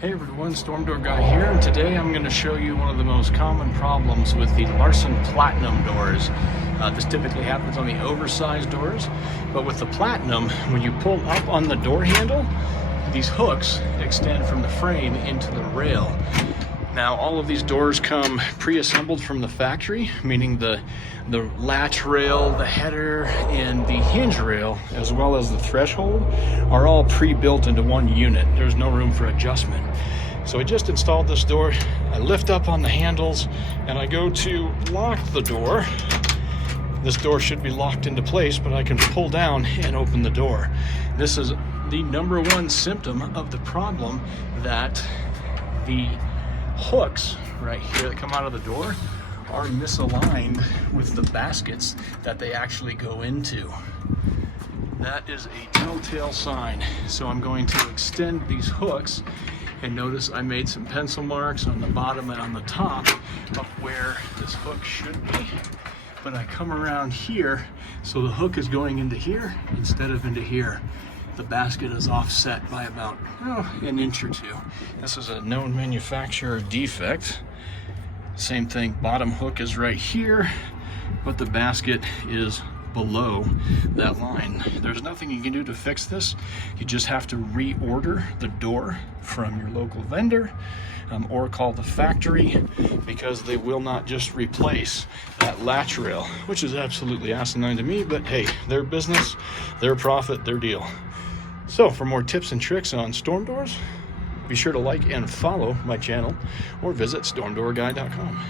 Hey everyone, Storm Door Guy here, and today I'm going to show you one of the most common problems with the Larson Platinum doors. This typically happens on the oversized doors, but with the Platinum, when you pull up on the door handle, these hooks extend from the frame into the rail. Now all of these doors come pre-assembled from the factory, meaning the latch rail, the header, and the hinge rail, as well as the threshold, are all pre-built into one unit. There's no room for adjustment. So I just installed this door. I lift up on the handles and I go to lock the door. This door should be locked into place, but I can pull down and open the door. This is the number one symptom of the problem, that the hooks right here that come out of the door are misaligned with the baskets that they actually go into. That is a telltale sign. So I'm going to extend these hooks, and notice I made some pencil marks on the bottom and on the top of where this hook should be. But I come around here, so the hook is going into here instead of into here. The basket is offset by about an inch or two. This is a known manufacturer defect. Same thing, bottom hook is right here, but the basket is below that line. There's nothing you can do to fix this. You just have to reorder the door from your local vendor, or call the factory, because they will not just replace that latch rail, which is absolutely asinine to me, but hey, their business, their profit, their deal. So for more tips and tricks on storm doors, be sure to like and follow my channel or visit stormdoorguy.com.